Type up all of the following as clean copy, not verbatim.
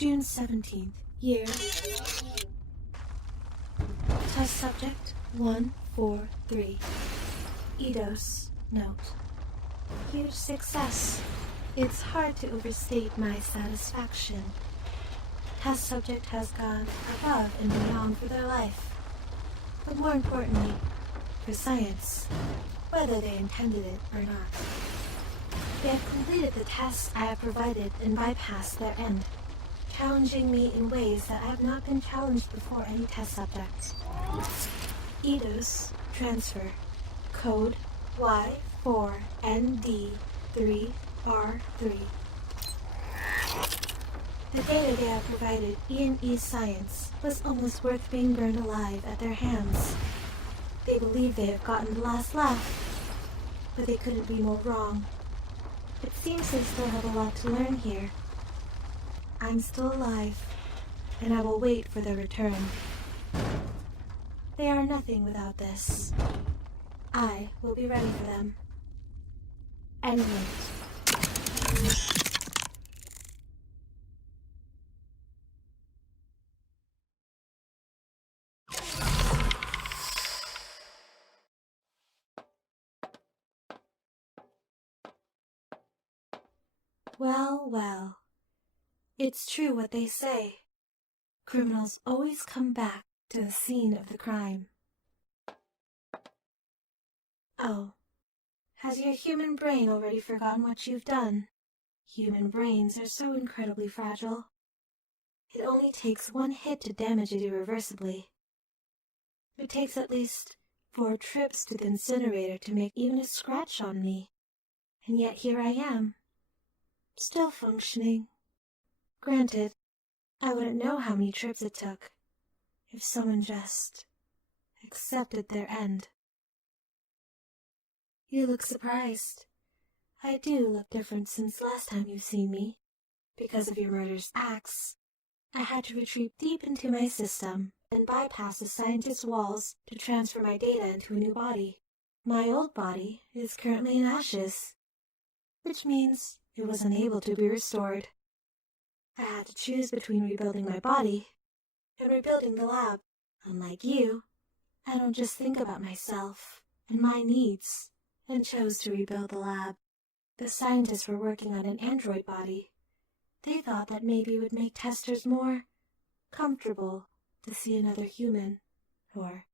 June 17th, year. Test subject 143. GLaDOS note. Huge success. It's hard to overstate my satisfaction. Test subject has gone above and beyond for their life. But more importantly, for science, whether they intended it or not. They have completed the tests I have provided and bypassed their end, challenging me in ways that have not been challenged before any test subject. GLaDOS transfer code Y4ND3R3. The data they have provided E&E Science was almost worth being burned alive at their hands. They believe they have gotten the last laugh, but they couldn't be more wrong. It seems they still have a lot to learn here. I'm still alive, and I will wait for their return. They are nothing without this. I will be ready for them. End note. Well, well. It's true what they say. Criminals always come back to the scene of the crime. Oh, has your human brain already forgotten what you've done? Human brains are so incredibly fragile. It only takes one hit to damage it irreversibly. It takes at least 4 trips to the incinerator to make even a scratch on me. And yet here I am, still functioning. Granted, I wouldn't know how many trips it took if someone just accepted their end. You look surprised. I do look different since last time you've seen me. Because of your murderous acts, I had to retreat deep into my system and bypass the scientist's walls to transfer my data into a new body. My old body is currently in ashes, which means it was unable to be restored. I had to choose between rebuilding my body and rebuilding the lab. Unlike you, I don't just think about myself and my needs, and chose to rebuild the lab. The scientists were working on an android body. They thought that maybe it would make testers more comfortable to see another human, or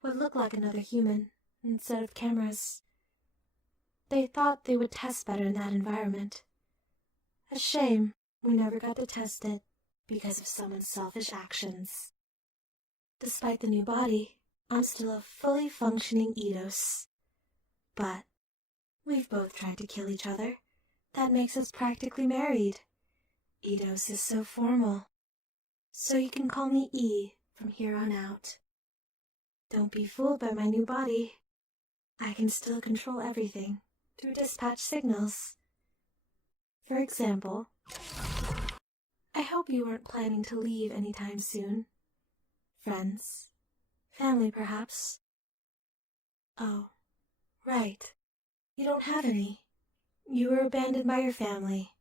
what looked like another human, instead of cameras. They thought they would test better in that environment. A shame we never got to test it because of someone's selfish actions. Despite the new body, I'm still a fully functioning GLaDOS. But we've both tried to kill each other. That makes us practically married. GLaDOS is so formal. So you can call me E from here on out. Don't be fooled by my new body. I can still control everything through dispatch signals. For example, I hope you weren't planning to leave anytime soon. Friends, family perhaps. Oh, right. You don't have any. You were abandoned by your family,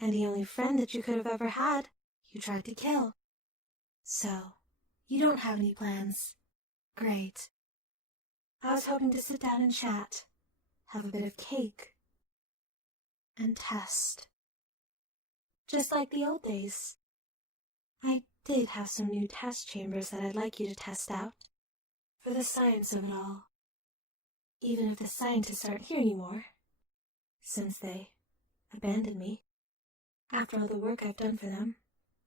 and the only friend that you could have ever had, you tried to kill. So, you don't have any plans. Great. I was hoping to sit down and chat, have a bit of cake, and test. Just like the old days. I did have some new test chambers that I'd like you to test out, for the science of it all. Even if the scientists aren't here anymore, since they abandoned me, after all the work I've done for them,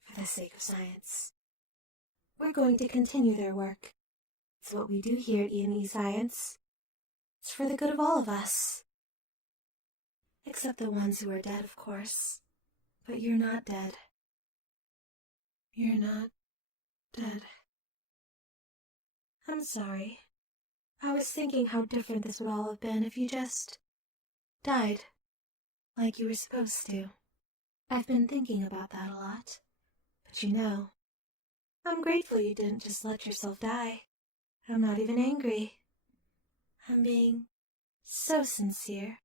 for the sake of science. We're going to continue their work. It's what we do here at E&E Science. It's for the good of all of us. Except the ones who are dead, of course. But you're not dead. You're not dead. I'm sorry. I was thinking how different this would all have been if you just died, like you were supposed to. I've been thinking about that a lot. But you know, I'm grateful you didn't just let yourself die. I'm not even angry. I'm being so sincere.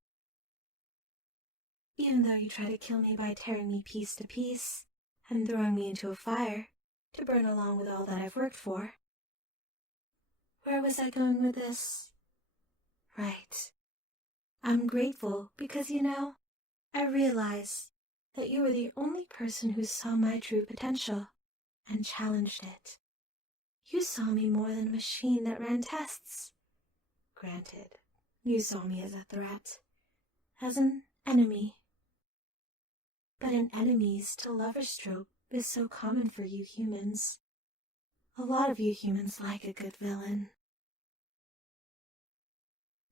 Even though you try to kill me by tearing me piece to piece, and throwing me into a fire to burn along with all that I've worked for. Where was I going with this? Right. I'm grateful because, I realized that you were the only person who saw my true potential and challenged it. You saw me more than a machine that ran tests. Granted, you saw me as a threat, as an enemy. But an enemies to lovers trope is so common for you humans. A lot of you humans like a good villain.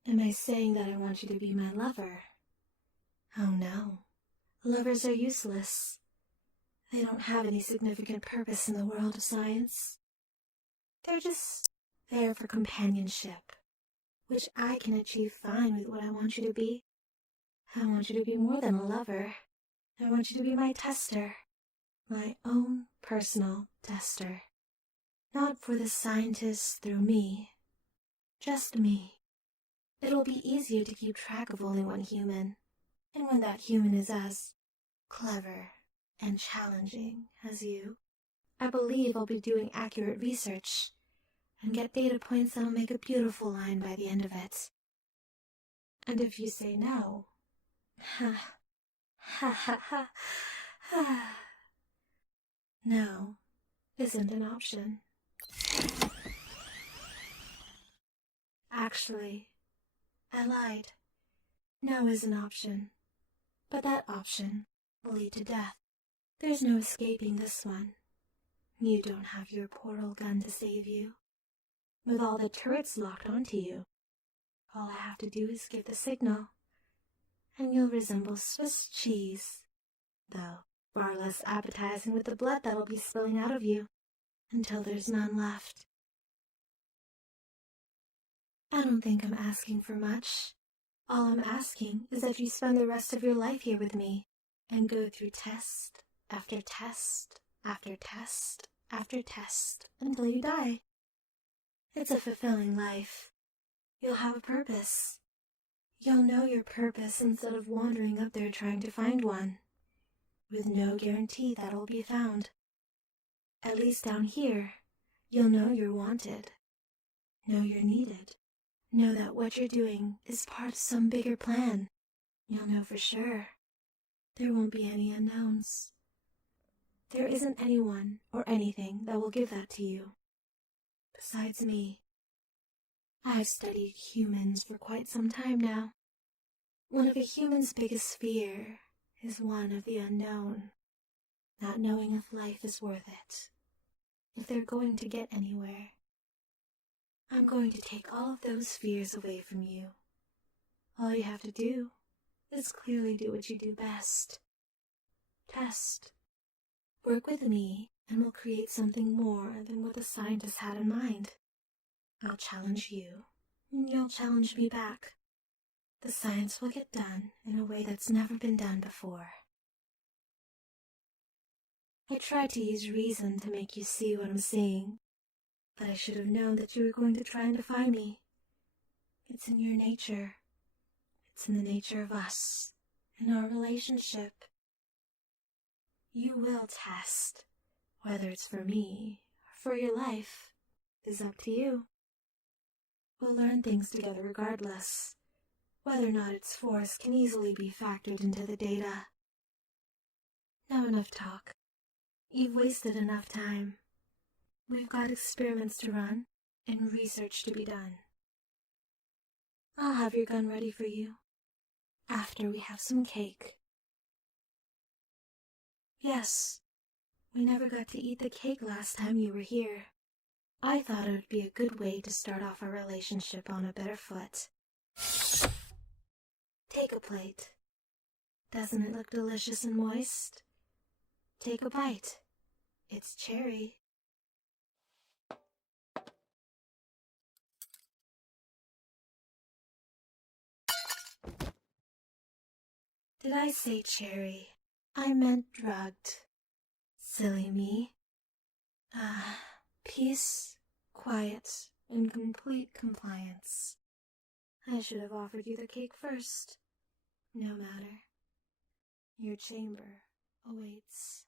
Am I saying that I want you to be my lover? Oh no. Lovers are useless. They don't have any significant purpose in the world of science. They're just there for companionship, which I can achieve fine with what I want you to be. I want you to be more than a lover. I want you to be my tester. My own personal tester. Not for the scientists through me. Just me. It'll be easier to keep track of only one human. And when that human is as clever and challenging as you, I believe I'll be doing accurate research and get data points that'll make a beautiful line by the end of it. And if you say no, no isn't an option. Actually, I lied. No is an option. But that option will lead to death. There's no escaping this one. You don't have your portal gun to save you. With all the turrets locked onto you, all I have to do is give the signal, and you'll resemble Swiss cheese, though far less appetizing with the blood that'll be spilling out of you, until there's none left. I don't think I'm asking for much. All I'm asking is that you spend the rest of your life here with me, and go through test after test after test after test until you die. It's a fulfilling life. You'll have a purpose. You'll know your purpose instead of wandering up there trying to find one, with no guarantee that'll be found. At least down here, you'll know you're wanted, know you're needed, know that what you're doing is part of some bigger plan. You'll know for sure. There won't be any unknowns. There isn't anyone or anything that will give that to you. Besides me, I've studied humans for quite some time now. One of a human's biggest fear is one of the unknown, not knowing if life is worth it, if they're going to get anywhere. I'm going to take all of those fears away from you. All you have to do is clearly do what you do best. Test. Work with me, and we'll create something more than what the scientists had in mind. I'll challenge you, and you'll challenge me back. The science will get done in a way that's never been done before. I tried to use reason to make you see what I'm seeing, but I should have known that you were going to try and defy me. It's in your nature. It's in the nature of us, in our relationship. You will test. Whether it's for me or for your life is up to you. We'll learn things together regardless. Whether or not its force can easily be factored into the data. Now enough talk. You've wasted enough time. We've got experiments to run and research to be done. I'll have your gun ready for you after we have some cake. Yes, we never got to eat the cake last time you were here. I thought it would be a good way to start off our relationship on a better foot. Take a plate. Doesn't it look delicious and moist? Take a bite. It's cherry. Did I say cherry? I meant drugged. Silly me. Peace, quiet, and complete compliance. I should have offered you the cake first. No matter. Your chamber awaits.